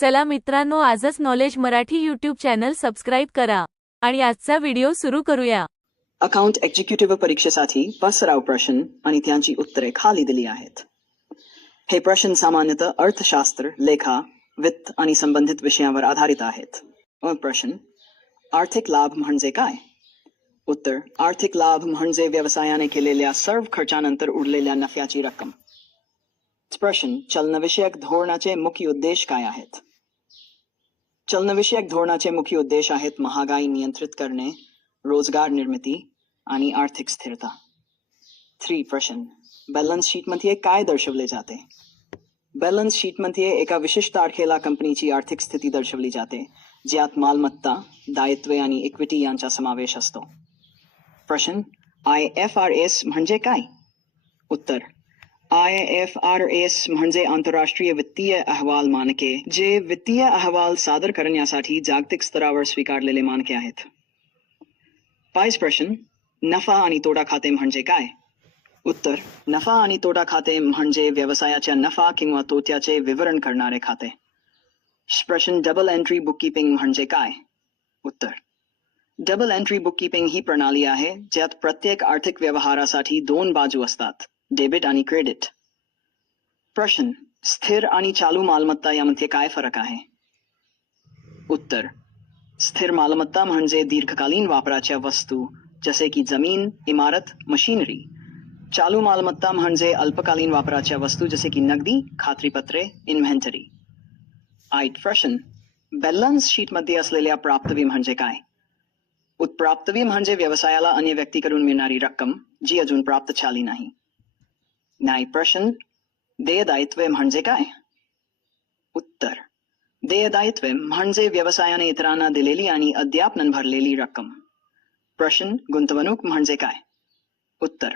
चला मित्रांनो, आजच knowledge Marathi YouTube channel subscribe करा आणि आजचा व्हिडिओ सुरू करूया. अकाउंट एक्झिक्युटिव्ह परीक्षेसाठी 5 सराव प्रश्न आणि त्यांची उत्तरे खाली दिली आहेत. हे प्रश्न सामान्यतः अर्थशास्त्र, लेखा, वित्त आणि संबंधित विषयांवर आधारित आहेत. प्रश्न: आर्थिक लाभ म्हणजे काय? उत्तर: आर्थिक लाभ म्हणजे व्यवसायाने केलेल्या सर्व खर्चानंतर उरलेल्या नफ्याची रक्कम. प्रश्न: चलनविषयक धोरणाचे मुख्य उद्देश काय आहेत? चलनविषयक धोरणाचे मुख्य उद्देश आहेत महागाई नियंत्रित करणे, रोजगार निर्मिती आणि आर्थिक स्थिरता. 3. प्रश्न: बॅलन्स शीटमध्ये काय दर्शवले जाते? बॅलन्स शीटमध्ये एका विशिष्ट तारखेला कंपनीची आर्थिक स्थिती दर्शवली जाते, ज्यात मालमत्ता, दायित्वे आणि इक्विटी यांचा समावेश असतो. प्रश्न: IFRS म्हणजे काय? उत्तर: IFRS म्हणजे आंतरराष्ट्रीय वित्तीय अहवाल मानके, जे वित्तीय अहवाल सादर करण्यासाठी जागतिक स्तरावर स्वीकारलेले मानके आहेत. 5. प्रश्न: नफा आणि तोटा खाते म्हणजे काय? उत्तर: नफा आणि तोटा खाते म्हणजे व्यवसायाच्या नफा किंवा तोट्याचे विवरण करणारे खाते. प्रश्न: डबल एंट्री बुककीपिंग म्हणजे काय? उत्तर: डबल एंट्री बुककीपिंग ही प्रणाली आहे ज्यात प्रत्येक आर्थिक व्यवहारासाठी 2 बाजू असतात, डेबिट आणि क्रेडिट. प्रश्न: स्थिर आणि चालू मालमत्ता यामध्ये काय फरक आहे? उत्तर: स्थिर मालमत्ता म्हणजे दीर्घकालीन वापराच्या वस्तू जसे की जमीन, इमारत, मशिनरी. चालू मालमत्ता म्हणजे अल्पकालीन वापराच्या वस्तू जसे की नगदी, खात्रीपत्रे, इन्व्हेंटरी. 8. प्रश्न: बॅलन्स शीटमध्ये असलेल्या प्राप्तवी म्हणजे काय? उत्प्राप्तवी म्हणजे व्यवसायाला अन्य व्यक्तीकडून मिळणारी रक्कम जी अजून प्राप्त झाली नाही. 9. प्रश्न: देयदायित्वे म्हणजे काय? उत्तर: देयदायित्वे म्हणजे व्यवसायाने इतरांना दिलेली आणि अद्याप न भरलेली रक्कम. प्रश्न: गुंतवणूक म्हणजे काय? उत्तर: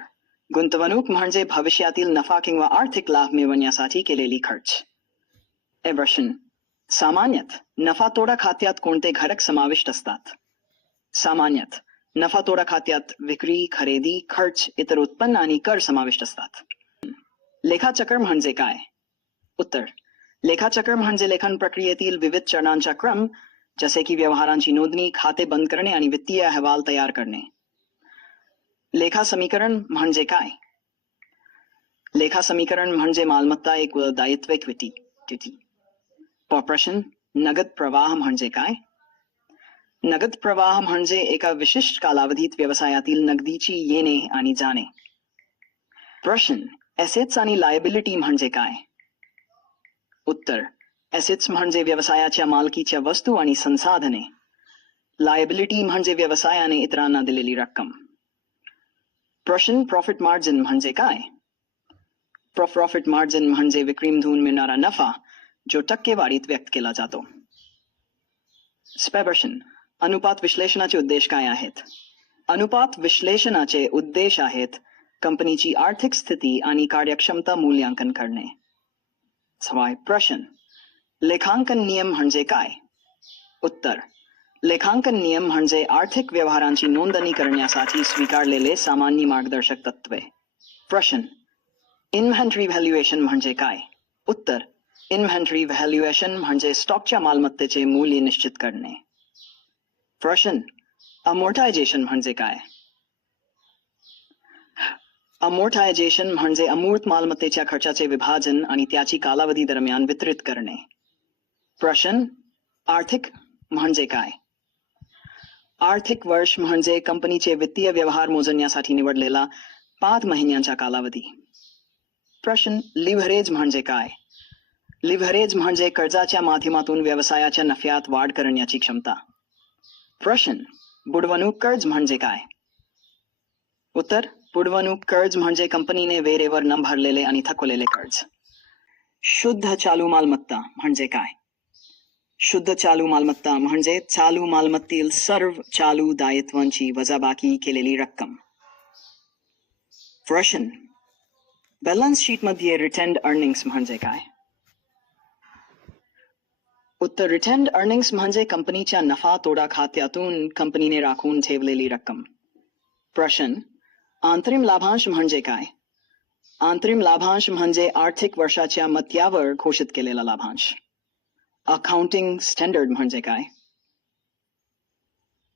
गुंतवणूक म्हणजे भविष्यातील नफा किंवा आर्थिक लाभ मिळवण्यासाठी केलेली खर्च. प्रश्न: सामान्यतः नफा तोटा खात्यात कोणते घटक समाविष्ट असतात? सामान्यतः नफा तोटा खात्यात विक्री, खरेदी, खर्च, इतर उत्पन्न आणि कर समाविष्ट असतात. लेखाचक्र म्हणजे काय? उत्तर: लेखाचक्र म्हणजे लेखन प्रक्रियेतील विविध चरणांचा क्रम, जसे की व्यवहारांची नोंदणी, खाते बंद करणे आणि वित्तीय अहवाल तयार करणे. लेखा समीकरण म्हणजे काय? लेखा समीकरण म्हणजे मालमत्ता एक दायित्व इक्विटी. प्रश्न: नगद प्रवाह म्हणजे काय? नगद प्रवाह म्हणजे एका विशिष्ट कालावधीत व्यवसायातील नगदीची येणे आणि जाणे. प्रश्न: ॲसेट्स आणि लायबिलिटी म्हणजे काय? उत्तर: ॲसेट्स म्हणजे व्यवसायाच्या मालकीच्या वस्तू आणि संसाधने. लायबिलिटी म्हणजे व्यवसायाने इतरांना दिलेली रक्कम. प्रश्न: प्रॉफिट मार्जिन म्हणजे काय? प्रॉफिट मार्जिन म्हणजे विक्रीमधून मिळणारा नफा जो टक्केवारीत व्यक्त केला जातो. प्रश्न: अनुपात विश्लेषणाचे उद्देश काय आहेत? अनुपात विश्लेषणाचे उद्देश आहेत कंपनीची आर्थिक स्थिती आणि कार्यक्षमता मूल्यांकन करणे. प्रश्न: लेखांकन नियम म्हणजे काय? उत्तर: लेखांकन नियम म्हणजे आर्थिक व्यवहारांची नोंदणी करण्यासाठी स्वीकारलेले सामान्य मार्गदर्शक तत्त्वे. प्रश्न: इन्व्हेंटरी व्हॅल्युएशन म्हणजे काय? उत्तर: इन्व्हेंटरी व्हॅल्युएशन म्हणजे स्टॉकच्या मालमत्तेचे मूल्य निश्चित करणे. प्रश्न: अमोर्टायझेशन म्हणजे काय? अमोर्टायझेशन म्हणजे अमूर्त मालमत्तेच्या खर्चाचे विभाजन आणि त्याची कालावधी दरम्यान वितरित करणे. प्रश्न: आर्थिक म्हणजे काय? आर्थिक वर्ष म्हणजे कंपनीचे वित्तीय व्यवहार मोजण्यासाठी निवडलेला 5 महिन्यांचा कालावधी. प्रश्न: लिव्हरेज म्हणजे काय? लिव्हरेज म्हणजे कर्जाच्या माध्यमातून व्यवसायाच्या नफ्यात वाढ करण्याची क्षमता. प्रश्न: बुडवणूक कर्ज म्हणजे काय? उत्तर: बुडवणूक कर्ज म्हणजे कंपनीने वेळेवर न भरलेले आणि थकवलेले कर्ज. शुद्ध चालू मालमत्ता म्हणजे काय? शुद्ध चालू मालमत्ता म्हणजे चालू मालमत्तेतील सर्व चालू दायित्वांची वजाबाकी केलेली रक्कम. प्रश्न: बॅलन्स शीटमध्ये रिटेन्ड अर्निंग्स म्हणजे काय? उत्तर: रिटेन्ड अर्निंग्स म्हणजे कंपनीच्या नफा तोटा खात्यातून कंपनीने राखून ठेवलेली रक्कम. प्रश्न: अंतरिम लाभांश म्हणजे काय? अंतरिम लाभांश म्हणजे आर्थिक वर्षाच्या मध्यावर घोषित केलेला लाभांश. अकाउंटिंग स्टँडर्ड म्हणजे काय?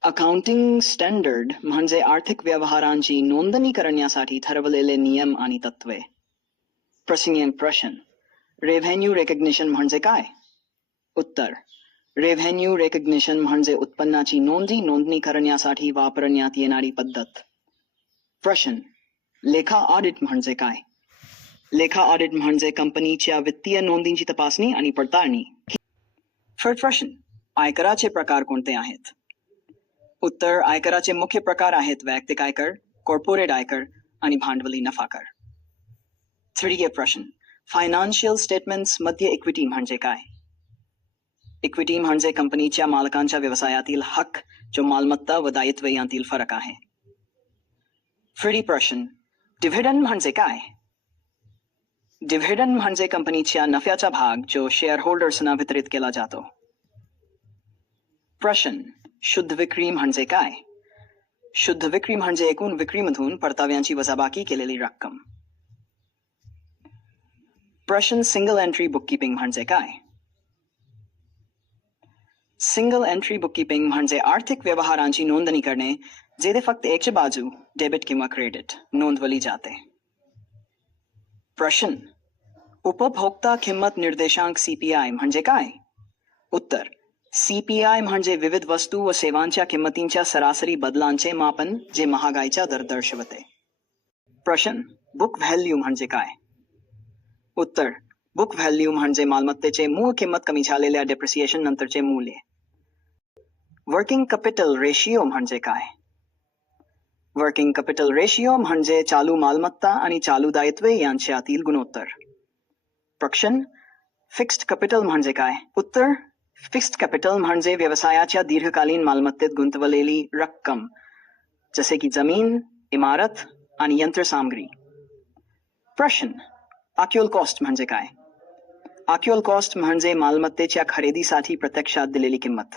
अकाउंटिंग स्टँडर्ड म्हणजे आर्थिक व्यवहारांची नोंदणी करण्यासाठी ठरवलेले नियम आणि तत्त्वे. प्रश्न. रेव्हेन्यू रेकग्निशन म्हणजे काय? उत्तर. रेव्हेन्यू रेकग्निशन म्हणजे उत्पन्नाची नोंदणी करण्यासाठी वापरण्यात येणारी पद्धत. प्रश्न. लेखा ऑडिट म्हणजे काय? लेखा ऑडिट म्हणजे कंपनीच्या वित्तीय नोंदींची तपासणी आणि पडताळणी. प्रश्न. आयकराचे प्रकार कोणते आहेत? उत्तर. आयकराचे मुख्य प्रकार आहेत वैयक्तिक आयकर, कॉर्पोरेट आयकर आणि भांडवली नफा कर. तृतीय प्रश्न. फायनान्शियल स्टेटमेंट्स मध्ये इक्विटी म्हणजे काय? इक्विटी म्हणजे कंपनीच्या मालकांच्या व्यवसायातील हक जो मालमत्ता व दायित्व यांतील फरक आहे. चौथा प्रश्न. डिव्हिडंड म्हणजे काय? डिव्हिडंड म्हणजे कंपनीच्या नफ्याचा भाग जो शेअर होल्डर्सना वितरित केला जातो. प्रश्न. शुद्ध विक्री म्हणजे काय? शुद्ध विक्री म्हणजे एकूण विक्रीमधून परताव्यांची वजाबाकी केलेली रक्कम. प्रश्न. सिंगल एंट्री बुककीपिंग म्हणजे काय? सिंगल एंट्री बुककीपिंग म्हणजे आर्थिक व्यवहारांची नोंदणी करणे जेथे फक्त एकच बाजू डेबिट किंवा क्रेडिट नोंदवली जाते. प्रश्न. उपभोक्ता किंमत निर्देशांक CPI म्हणजे काय? उत्तर. CPI म्हणजे विविध वस्तू व सेवांच्या किंमतींच्या सरासरी बदलांचे मापन जे महागाईचा दर दर्शवते. प्रश्न. बुक व्हॅल्यू म्हणजे काय? उत्तर. बुक व्हॅल्यू म्हणजे मालमत्तेचे मूळ किंमत कमी झालेल्या डेप्रिसिएशन नंतरचे मूल्य. वर्किंग कॅपिटल रेशियो म्हणजे काय? वर्किंग कॅपिटल रेशियो म्हणजे चालू मालमत्ता आणि चालू दायित्वे यांच्यातील गुणोत्तर. प्रश्न. फिक्स्ड कॅपिटल म्हणजे काय? उत्तर. फिक्स्ड कॅपिटल म्हणजे व्यवसायाच्या दीर्घकालीन मालमत्तेत गुंतवलेली रक्कम जसे की जमीन, इमारत आणि यंत्रसामग्री. प्रश्न. ॲक्युअल कॉस्ट म्हणजे काय? ॲक्युअल कॉस्ट म्हणजे मालमत्तेच्या खरेदीसाठी प्रत्यक्षात दिलेली किंमत.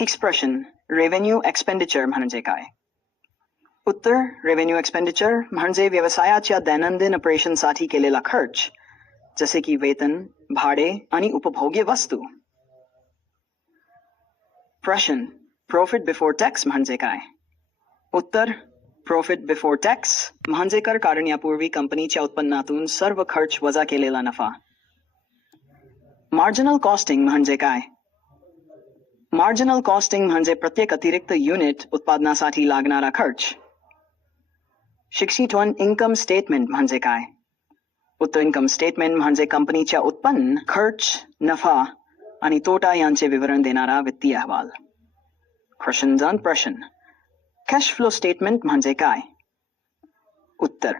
एक्सप्रेशन. रेव्हेन्यू एक्सपेंडिचर म्हणजे काय? उत्तर. रेव्हेन्यू एक्सपेंडिचर म्हणजे व्यवसायाच्या दैनंदिन ऑपरेशनसाठी केलेला खर्च जसे की वेतन, भाडे आणि उपभोग्य वस्तू. प्रश्न. प्रॉफिट बिफोर टॅक्स म्हणजे काय? उत्तर. प्रॉफिट बिफोर टॅक्स म्हणजे कर काढण्यापूर्वी कंपनीच्या उत्पन्नातून सर्व खर्च वजा केलेला नफा. मार्जिनल कॉस्टिंग म्हणजे काय? मार्जिनल कॉस्टिंग म्हणजे प्रत्येक अतिरिक्त युनिट उत्पादनासाठी लागणारा खर्च. 61 इन्कम स्टेटमेंट म्हणजे काय? उत्तर. इन्कम स्टेटमेंट म्हणजे कंपनीच्या उत्पन्न, खर्च, नफा आणि तोटा यांचे विवरण देणारा वित्तीय अहवाल. प्रश्न. कॅश फ्लो स्टेटमेंट म्हणजे काय? उत्तर.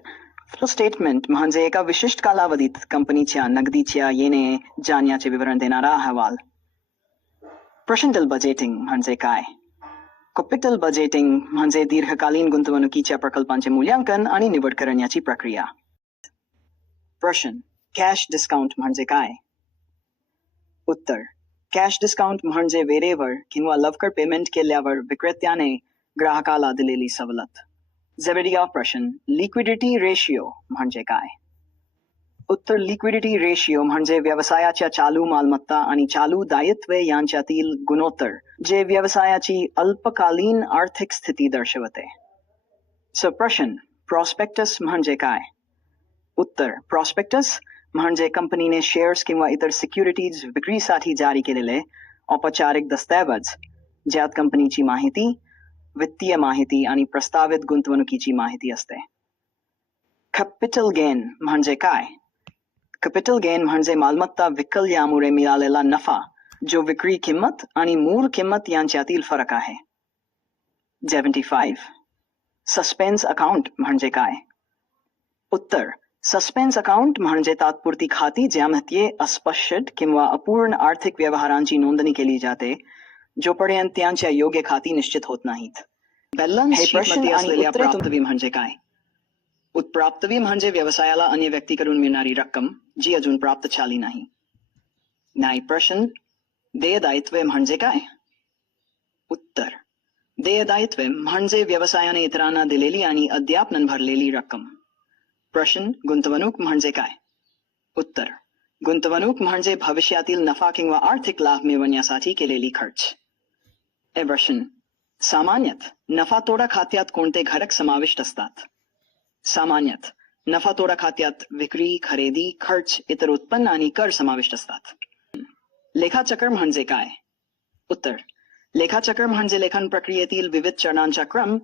फ्लो स्टेटमेंट म्हणजे एका विशिष्ट कालावधीत कंपनीच्या नगदीच्या येणे जाण्याचे विवरण देणारा अहवाल. कॅपिटल बजेटिंग म्हणजे काय? कॅपिटल बजेटिंग म्हणजे दीर्घकालीन गुंतवणुकीच्या प्रकल्पांचे मूल्यांकन आणि निवड करण्याची प्रक्रिया. प्रश्न. कॅश डिस्काउंट म्हणजे काय? उत्तर. कॅश डिस्काउंट म्हणजे वेळेवर किंवा लवकर पेमेंट केल्यावर विक्रेत्याने ग्राहकाला दिलेली सवलत. जवळील प्रश्न. लिक्विडिटी रेशियो म्हणजे काय? उत्तर. लिक्विडिटी रेशियो म्हणजे व्यवसायाच्या चालू मालमत्ता आणि चालू दायित्वे यांच्यातील गुणोत्तर जे व्यवसायाची अल्पकालीन आर्थिक स्थिती दर्शवते. प्रश्न. प्रॉस्पेक्टस म्हणजे काय? उत्तर. प्रॉस्पेक्टस म्हणजे कंपनीने शेअर्स किंवा इतर सिक्युरिटीज विक्रीसाठी जारी केलेले औपचारिक दस्तऐवज ज्यात कंपनीची माहिती, वित्तीय माहिती आणि प्रस्तावित गुंतवणुकीची माहिती असते. कॅपिटल गेन म्हणजे काय? कॅपिटल गेन म्हणजे मालमत्ता विकल्यामुळे मिळालेला नफा जो विक्री किंमत आणि मूळ किंमत यांच्यातील फरक आहे. 75. सस्पेन्स अकाउंट म्हणजे काय? उत्तर. सस्पेन्स अकाउंट म्हणजे तात्पुरती खाती ज्यामध्ये अस्पष्ट किंवा अपूर्ण आर्थिक व्यवहारांची नोंदणी केली जाते जोपर्यंत त्यांच्या योग्य खाती निश्चित होत नाहीत. बॅलन्स शीटमध्ये असलेल्या प्राप्तवी म्हणजे काय? उत्प्राप्तवी म्हणजे व्यवसायाला अन्य व्यक्तीकडून मिळणारी रक्कम जी अजून प्राप्त झाली नाही. न्याय प्रश्न. देयदायित्वे म्हणजे काय? उत्तर. देयदायित्वे म्हणजे व्यवसायाने इतरांना दिलेली आणि अद्याप न भरलेली रक्कम. प्रश्न. गुंतवणूक म्हणजे काय? उत्तर. गुंतवणूक म्हणजे भविष्यातील नफा किंवा आर्थिक लाभ मिळवण्यासाठी केलेली खर्च. एव्हर्शन. सामान्यत नफा तोडा खात्यात कोणते घटक समाविष्ट असतात? सामान्यत नफा तोडा खात्यात विक्री, खरेदी, खर्च, इतर उत्पन्न आणि कर समाविष्ट असतात. लेखाचक्र म्हणजे काय? उत्तर. लेखाचक्र म्हणजे लेखन प्रक्रियेतील विविध चरणांचा क्रम,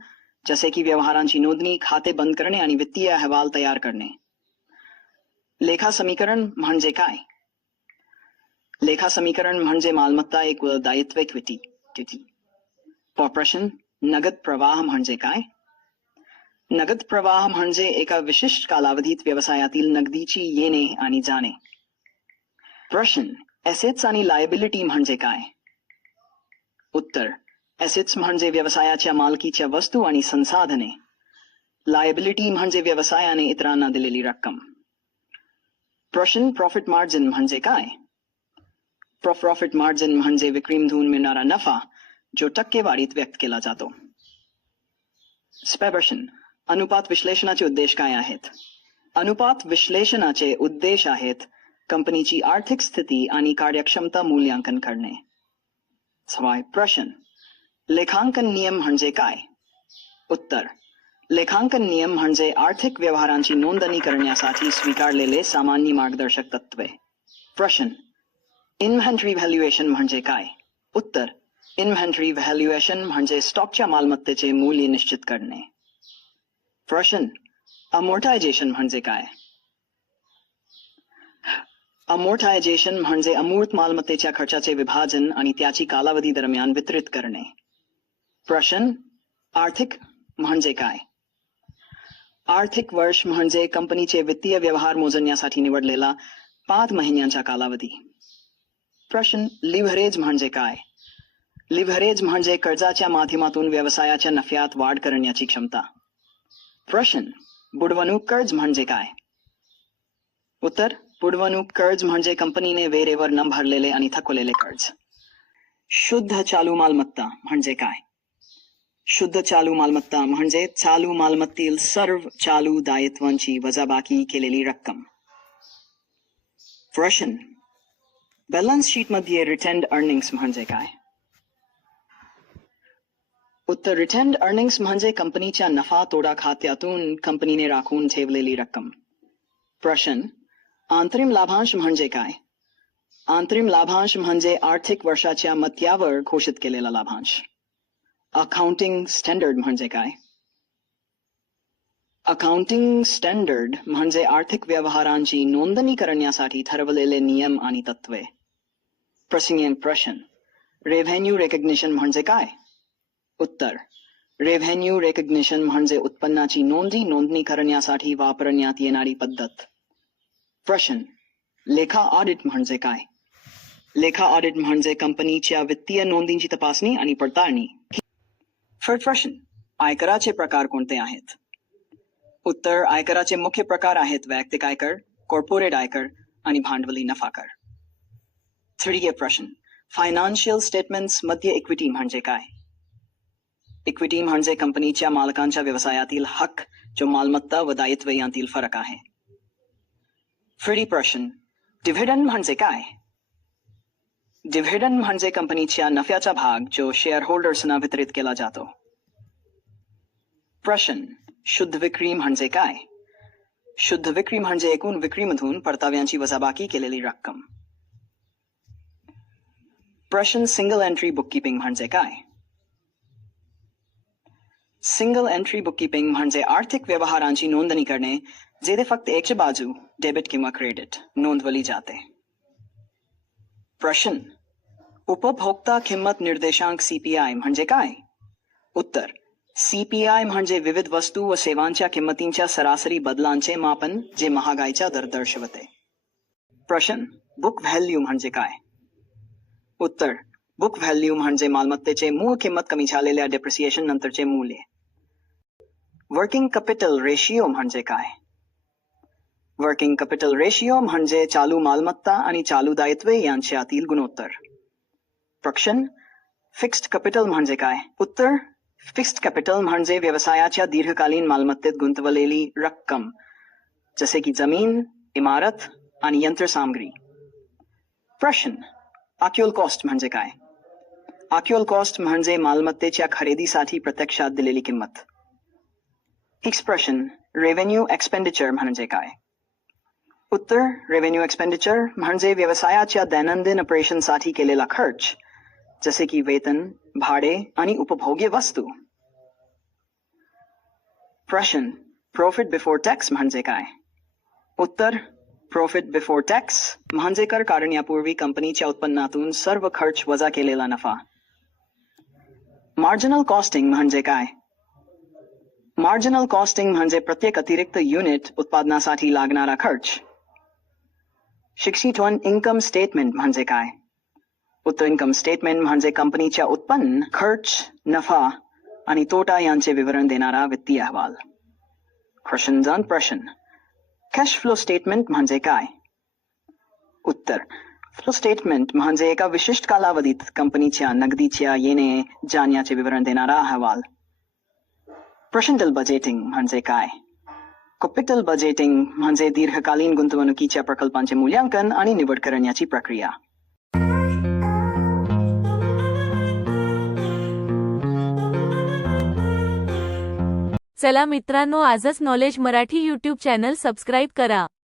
जसे की व्यवहारांची नोंदणी, खाते बंद करणे आणि वित्तीय अहवाल तयार करणे. लेखा समीकरण म्हणजे काय? लेखा समीकरण म्हणजे मालमत्ता, एक दायित्व, इक्विटी. प्रश्न. नगद प्रवाह म्हणजे काय? नगद प्रवाह म्हणजे एका विशिष्ट कालावधीत व्यवसायातील नगदीची येणे आणि जाणे. प्रश्न. एसेट्स आणि लायबिलिटी म्हणजे काय? उत्तर. एसेट्स म्हणजे व्यवसायाच्या मालकीच्या वस्तू आणि संसाधने. लायबिलिटी म्हणजे व्यवसायाने इतरांना दिलेली रक्कम. प्रश्न. प्रॉफिट मार्जिन म्हणजे काय? प्रॉफिट मार्जिन म्हणजे विक्रीमधून मिळणारा नफा, जो टक्केवारीत व्यक्त केला जातो. प्रश्न. अनुपात विश्लेषणाचे उद्देश काय आहेत? अनुपात विश्लेषणाचे उद्देश आहेत कंपनीची आर्थिक स्थिती आणि कार्यक्षमता मूल्यांकन करणे. प्रश्न. लेखांकन नियम म्हणजे काय? उत्तर. लेखांकन नियम म्हणजे आर्थिक व्यवहारांची नोंदणी करण्यासाठी स्वीकारलेले सामान्य मार्गदर्शक तत्त्वे. प्रश्न. इन्व्हेंटरी व्हॅल्युएशन म्हणजे काय? उत्तर. इन्व्हेंटरी व्हॅल्युएशन म्हणजे स्टॉकच्या मालमत्तेचे मूल्य निश्चित करणे. प्रश्न. अमोर्टायझेशन म्हणजे काय? अमोर्टायझेशन म्हणजे अमूर्त मालमत्तेच्या खर्चाचे विभाजन आणि त्याची कालावधी दरम्यान वितरित करणे. प्रश्न. आर्थिक म्हणजे काय? आर्थिक वर्ष म्हणजे कंपनीचे वित्तीय व्यवहार मोजण्यासाठी निवडलेला 5 महिन्यांचा कालावधी. प्रश्न. लिव्हरेज म्हणजे काय? लिव्हरेज म्हणजे कर्जाच्या माध्यमातून व्यवसायाच्या नफ्यात वाढ करण्याची क्षमता. प्रश्न. बुडवणूक कर्ज म्हणजे काय? उत्तर. बुडवणूक कर्ज म्हणजे कंपनीने वेळेवर न भरलेले आणि थकवलेले कर्ज. शुद्ध चालू मालमत्ता म्हणजे काय? शुद्ध चालू मालमत्ता म्हणजे चालू मालमत्तेतील सर्व चालू दायित्वांची वजाबाकी केलेली रक्कम. प्रश्न. बॅलन्स शीटमध्ये रिटेन्ड अर्निंग्स म्हणजे काय? उत्तर. रिटेन्ड अर्निंग्स म्हणजे कंपनीच्या नफा तोडा खात्यातून कंपनीने राखून ठेवलेली रक्कम. प्रश्न. अंतरिम लाभांश म्हणजे काय? अंतरिम लाभांश म्हणजे आर्थिक वर्षाच्या मध्यावर घोषित केलेला लाभांश. अकाउंटिंग स्टँडर्ड म्हणजे काय? अकाउंटिंग स्टँडर्ड म्हणजे आर्थिक व्यवहारांची नोंदणी करण्यासाठी ठरवलेले नियम आणि तत्त्वे. प्रश्न. रेव्हेन्यू रेकग्निशन म्हणजे काय? उत्तर. रेव्हेन्यू रेकग्निशन म्हणजे उत्पन्नाची नोंदणी करण्यासाठी वापरण्यात येणारी पद्धत. प्रश्न. लेखा ऑडिट म्हणजे काय? लेखा ऑडिट म्हणजे कंपनीच्या वित्तीय नोंदींची तपासणी आणि पडताळणी. प्रश्न. आयकराचे प्रकार कोणते आहेत? उत्तर. आयकराचे मुख्य प्रकार आहेत वैयक्तिक आयकर, कॉर्पोरेट आयकर आणि भांडवली नफा कर. तृतीय प्रश्न. फायनान्शियल स्टेटमेंट्स मध्ये इक्विटी म्हणजे काय? इक्विटी म्हणजे कंपनीच्या मालकांच्या व्यवसायातील हक्क, जो मालमत्ता व दायित्व यांतील फरक आहे. चौथा प्रश्न. डिव्हिडंड म्हणजे काय? डिव्हिडंड म्हणजे कंपनीच्या नफ्याचा भाग, जो शेअर होल्डर्सना वितरित केला जातो. प्रश्न. शुद्ध विक्री म्हणजे काय? शुद्ध विक्री म्हणजे एकूण विक्रीमधून परताव्यांची वजाबाकी केलेली रक्कम. प्रश्न. सिंगल एंट्री बुककीपिंग म्हणजे काय? सिंगल एंट्री बुककीपिंग म्हणजे आर्थिक व्यवहारांची नोंदणी करणे, जेथे फक्त एकच बाजू, डेबिट किंवा क्रेडिट, नोंदवली जाते. प्रश्न. उपभोक्ता किंमत निर्देशांक CPI म्हणजे काय? उत्तर. CPI म्हणजे विविध वस्तू व सेवांच्या किंमतींच्या सरासरी बदलांचे मापन, जे महागाईचा दर दर्शवते. प्रश्न. बुक व्हॅल्यू म्हणजे काय? उत्तर. बुक व्हॅल्यू म्हणजे मालमत्तेचे मूळ किंमत कमी झालेल्या डेप्रिसिएशन नंतरचे मूल्य. वर्किंग कॅपिटल रेशियो म्हणजे काय? वर्किंग कॅपिटल रेशियो म्हणजे चालू मालमत्ता आणि चालू दायित्वे यांच्यातील गुणोत्तर. प्रश्न. फिक्स्ड कॅपिटल म्हणजे काय? उत्तर. फिक्स्ड कॅपिटल म्हणजे व्यवसायाच्या दीर्घकालीन मालमत्तेत गुंतवलेली रक्कम, जसे की जमीन, इमारत आणि यंत्रसामग्री. प्रश्न अॅक्युअल कॉस्ट म्हणजे काय? अॅक्युअल कॉस्ट म्हणजे मालमत्तेच्या खरेदीसाठी प्रत्यक्षात दिलेली किंमत. एक्सप्रेशन रेव्हेन्यू एक्सपेंडिचर म्हणजे काय? उत्तर रेव्हेन्यू एक्सपेंडिचर म्हणजे व्यवसायाच्या दैनंदिन ऑपरेशनसाठी केलेला खर्च, जसे की वेतन, भाडे आणि उपभोग्य वस्तू. प्रश्न प्रॉफिट बिफोर टॅक्स म्हणजे काय? उत्तर प्रॉफिट बिफोर टॅक्स म्हणजे कर काढण्यापूर्वी कंपनीच्या उत्पन्नातून सर्व खर्च वजा केलेला नफा. मार्जिनल कॉस्टिंग म्हणजे काय? मार्जिनल कॉस्टिंग म्हणजे प्रत्येक अतिरिक्त युनिट उत्पादनासाठी लागणारा खर्च. शिक्षितवन इन्कम स्टेटमेंट म्हणजे काय? उत्तर इन्कम स्टेटमेंट म्हणजे कंपनीच्या उत्पन्न, खर्च, नफा आणि तोटा यांचे विवरण देणारा वित्तीय अहवाल. प्रश्न कॅश फ्लो स्टेटमेंट म्हणजे काय? उत्तर फ्लो स्टेटमेंट म्हणजे एका विशिष्ट कालावधीत कंपनीच्या नगदीच्या येणे जाण्याचे विवरण देणारा अहवाल. पर्सेंटल बजेटिंग म्हणजे काय? कॅपिटल बजेटिंग म्हणजे दीर्घकालीन गुंतवणुकीच्या प्रकल्पांचे मूल्यांकन आणि निवड करण्याची प्रक्रिया. चला मित्रांनो, आजच knowledge Marathi YouTube channel subscribe करा